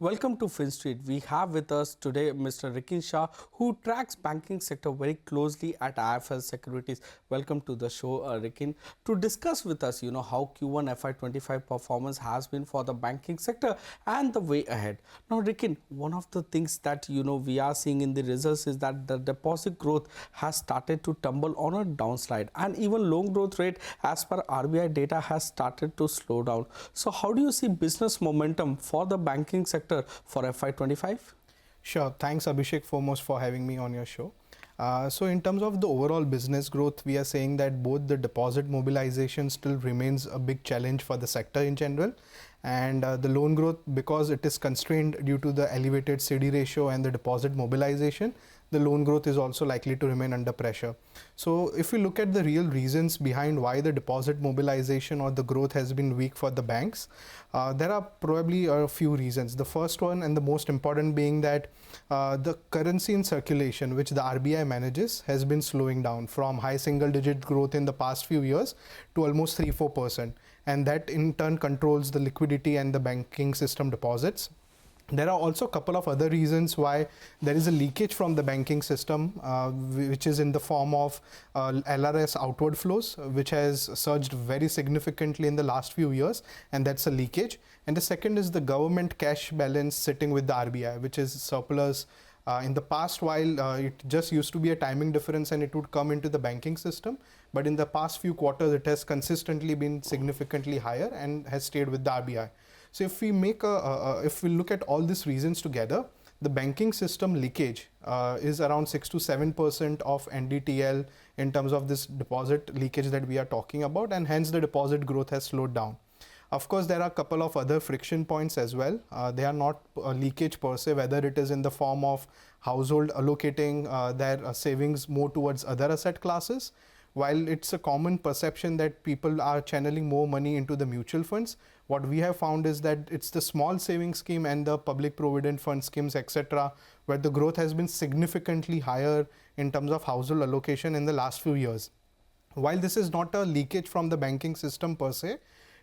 Welcome to FinStreet. We have with us today Mr. Rikin Shah, who tracks banking sector very closely at IIFL Securities. Welcome to the show, Rikin, to discuss with us, how Q1 FY25 performance has been for the banking sector and the way ahead. Now, Rikin, one of the things that, we are seeing in the results is that the deposit growth has started to tumble on a downslide, and even loan growth rate as per RBI data has started to slow down. So how do you see business momentum for the banking sector for FY25? Sure. Thanks, Abhishek, foremost for having me on your show. So in terms of the overall business growth, we are saying that both the deposit mobilization still remains a big challenge for the sector in general, and the loan growth, because it is constrained due to the elevated CD ratio and the deposit mobilization, the loan growth is also likely to remain under pressure. So if we look at the real reasons behind why the deposit mobilization or the growth has been weak for the banks, there are probably a few reasons. The first one and the most important being that the currency in circulation, which the RBI manages, has been slowing down from high single digit growth in the past few years to almost 3-4%, and that in turn controls the liquidity and the banking system deposits. There are also a couple of other reasons why there is a leakage from the banking system, which is in the form of LRS outward flows, which has surged very significantly in the last few years, and that's a leakage. And the second is the government cash balance sitting with the RBI, which is surplus. In the past, while it just used to be a timing difference and it would come into the banking system, but in the past few quarters, it has consistently been significantly higher and has stayed with the RBI. So if we if we look at all these reasons together, the banking system leakage is around 6 to 7% of NDTL in terms of this deposit leakage that we are talking about, and hence the deposit growth has slowed down. Of course, there are a couple of other friction points as well. They are not leakage per se, whether it is in the form of household allocating their savings more towards other asset classes. While it's a common perception that people are channeling more money into the mutual funds, what we have found is that it's the small savings scheme and the public provident fund schemes, etc., where the growth has been significantly higher in terms of household allocation in the last few years. While this is not a leakage from the banking system per se,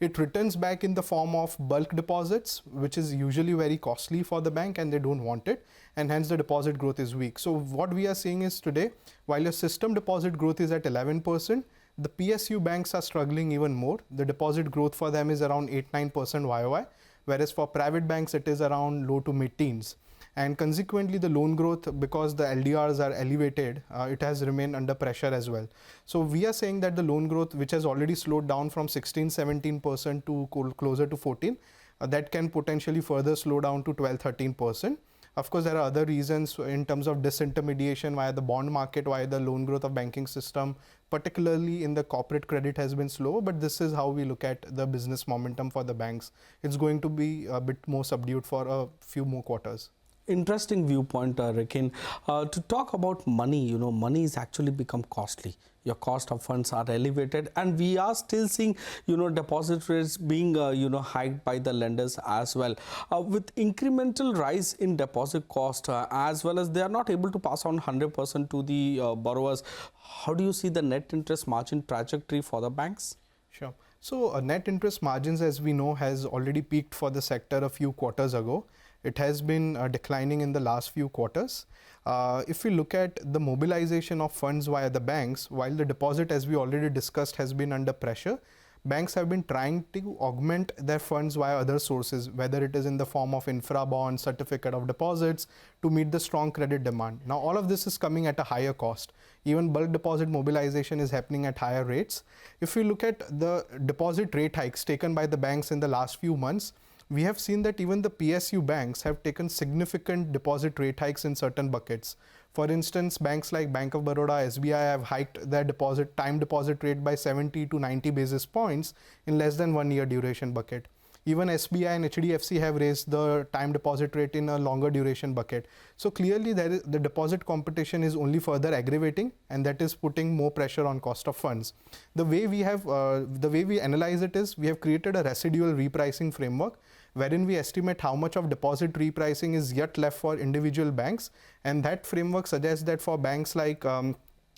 it returns back in the form of bulk deposits, which is usually very costly for the bank and they don't want it, and hence the deposit growth is weak. So what we are seeing is today, while your system deposit growth is at 11%, the PSU banks are struggling even more. The deposit growth for them is around 8-9% YOY, whereas for private banks it is around low to mid-teens. And consequently, the loan growth, because the LDRs are elevated, it has remained under pressure as well. So we are saying that the loan growth, which has already slowed down from 16-17% to closer to 14, that can potentially further slow down to 12-13%. Of course, there are other reasons in terms of disintermediation via the bond market, via the loan growth of banking system, particularly in the corporate credit, has been slow. But this is how we look at the business momentum for the banks. It's going to be a bit more subdued for a few more quarters. Interesting viewpoint, Rikin. To talk about money, money has actually become costly. Your cost of funds are elevated, and we are still seeing, deposit rates being, hiked by the lenders as well. With incremental rise in deposit cost, as well as they are not able to pass on 100% to the borrowers, how do you see the net interest margin trajectory for the banks? Sure. So net interest margins, as we know, has already peaked for the sector a few quarters ago. It has been declining in the last few quarters. If we look at the mobilization of funds via the banks, while the deposit, as we already discussed, has been under pressure, banks have been trying to augment their funds via other sources, whether it is in the form of infra bonds, certificate of deposits, to meet the strong credit demand. Now, all of this is coming at a higher cost. Even bulk deposit mobilization is happening at higher rates. If we look at the deposit rate hikes taken by the banks in the last few months, we have seen that even the PSU banks have taken significant deposit rate hikes in certain buckets. For instance, banks like Bank of Baroda, SBI have hiked their time deposit rate by 70 to 90 basis points in less than 1 year duration bucket. Even SBI and HDFC have raised the time deposit rate in a longer duration bucket. So clearly the deposit competition is only further aggravating, and that is putting more pressure on cost of funds. The way we analyze it is, we have created a residual repricing framework wherein we estimate how much of deposit repricing is yet left for individual banks, and that framework suggests that for banks like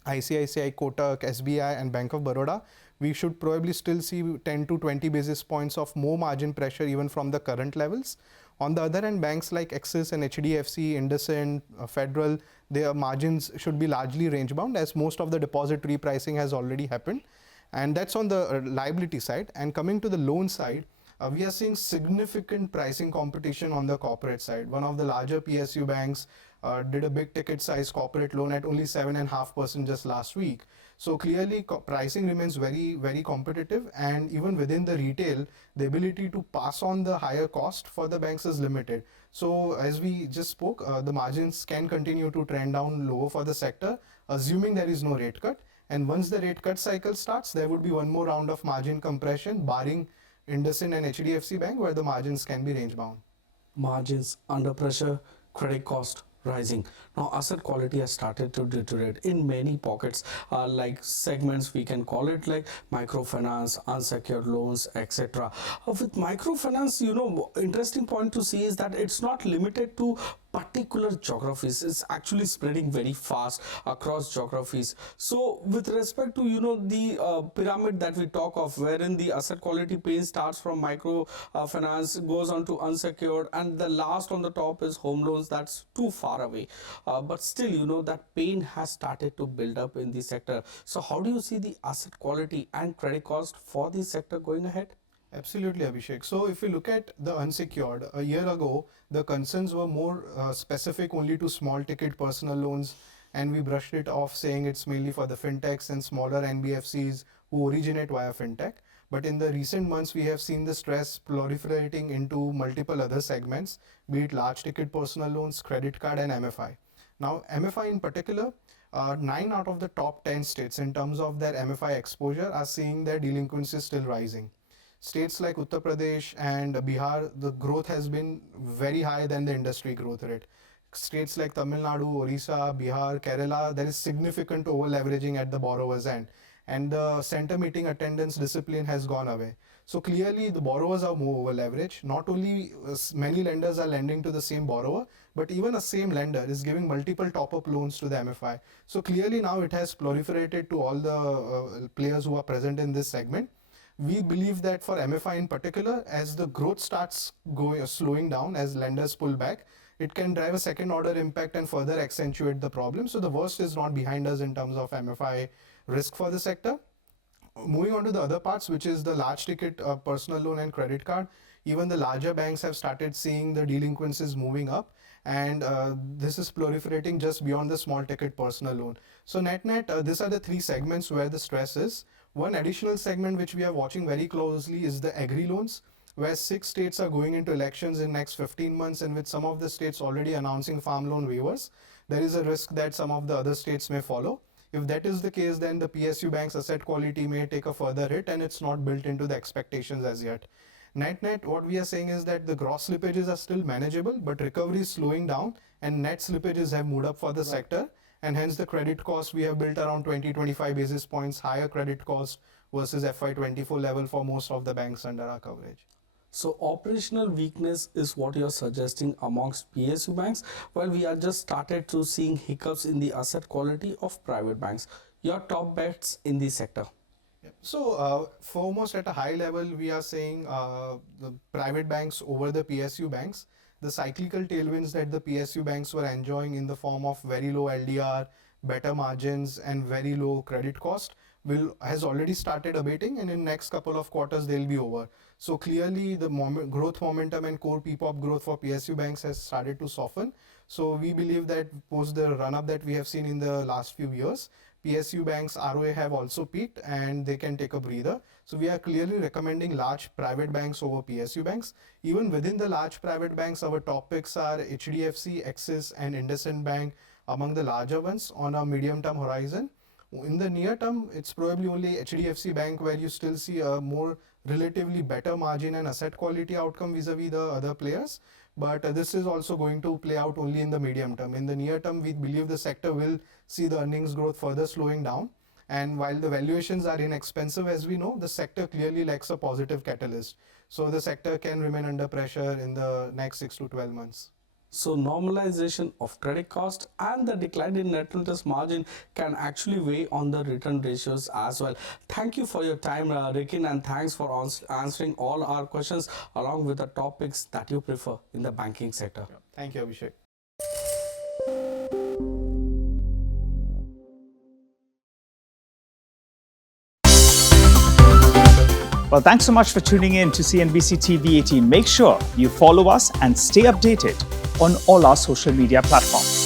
ICICI, Kotak, SBI and Bank of Baroda, we should probably still see 10 to 20 basis points of more margin pressure even from the current levels. On the other hand, banks like Axis and HDFC, IndusInd, Federal, their margins should be largely range bound as most of the deposit repricing has already happened. And that's on the liability side. And coming to the loan side, we are seeing significant pricing competition on the corporate side. One of the larger PSU banks did a big ticket size corporate loan at only 7.5% just last week. So clearly pricing remains very, very competitive, and even within the retail, the ability to pass on the higher cost for the banks is limited. So as we just spoke, the margins can continue to trend down lower for the sector, assuming there is no rate cut. And once the rate cut cycle starts, there would be one more round of margin compression, barring IndusInd and HDFC Bank, where the margins can be range bound. Margins under pressure, credit cost rising. Now asset quality has started to deteriorate in many pockets, like segments we can call it like microfinance, unsecured loans, etc. With microfinance, interesting point to see is that it's not limited to particular geographies. It's actually spreading very fast across geographies. So with respect to the pyramid that we talk of, wherein the asset quality pain starts from micro finance, goes on to unsecured, and the last on the top is home loans. That's too far away, but still that pain has started to build up in the sector. So how do you see the asset quality and credit cost for the sector going ahead? Absolutely, Abhishek. So if you look at the unsecured, a year ago, the concerns were more specific only to small ticket personal loans, and we brushed it off saying it's mainly for the fintechs and smaller NBFCs who originate via fintech. But in the recent months, we have seen the stress proliferating into multiple other segments, be it large ticket personal loans, credit card, and MFI. Now, MFI in particular, 9 out of the top 10 states in terms of their MFI exposure are seeing their delinquency still rising. States like Uttar Pradesh and Bihar, the growth has been very higher than the industry growth rate. States like Tamil Nadu, Orissa, Bihar, Kerala, there is significant over leveraging at the borrower's end, and the center meeting attendance discipline has gone away. So clearly the borrowers are more over leveraged. Not only many lenders are lending to the same borrower, but even a same lender is giving multiple top-up loans to the MFI. So clearly now it has proliferated to all the players who are present in this segment. We believe that for MFI in particular, as the growth starts slowing down, as lenders pull back, it can drive a second order impact and further accentuate the problem. So the worst is not behind us in terms of MFI risk for the sector. Moving on to the other parts, which is the large ticket personal loan and credit card, even the larger banks have started seeing the delinquencies moving up, and this is proliferating just beyond the small ticket personal loan. So net, these are the three segments where the stress is. One additional segment which we are watching very closely is the agri loans, where 6 states are going into elections in next 15 months, and with some of the states already announcing farm loan waivers, there is a risk that some of the other states may follow. If that is the case, then the PSU bank's asset quality may take a further hit, and it's not built into the expectations as yet. Net, what we are saying is that the gross slippages are still manageable, but recovery is slowing down, and net slippages have moved up for the sector, and hence the credit cost we have built around 20-25 basis points higher credit cost versus FY24 level for most of the banks under our coverage. So operational weakness is what you're suggesting amongst PSU banks, while we are just started to seeing hiccups in the asset quality of private banks. Your top bets in the sector? So foremost at a high level, we are saying the private banks over the PSU banks. The cyclical tailwinds that the PSU banks were enjoying in the form of very low LDR, better margins, and very low credit cost has already started abating, and in next couple of quarters they'll be over. So clearly the growth momentum and core PPOP growth for PSU banks has started to soften. So we believe that post the run up that we have seen in the last few years, PSU banks ROA have also peaked and they can take a breather. So we are clearly recommending large private banks over PSU banks. Even within the large private banks, our top picks are HDFC, Axis, and IndusInd Bank among the larger ones on a medium-term horizon. In the near term, it's probably only HDFC Bank where you still see a more relatively better margin and asset quality outcome vis-a-vis the other players. But this is also going to play out only in the medium term. In the near term, we believe the sector will see the earnings growth further slowing down. And while the valuations are inexpensive, as we know, the sector clearly lacks a positive catalyst. So the sector can remain under pressure in the next 6 to 12 months. So normalization of credit cost and the decline in net interest margin can actually weigh on the return ratios as well. Thank you for your time, Rikin, and thanks for answering all our questions along with the topics that you prefer in the banking sector. Thank you, Abhishek. Well, thanks so much for tuning in to CNBC TV 18. Make sure you follow us and stay updated on all our social media platforms.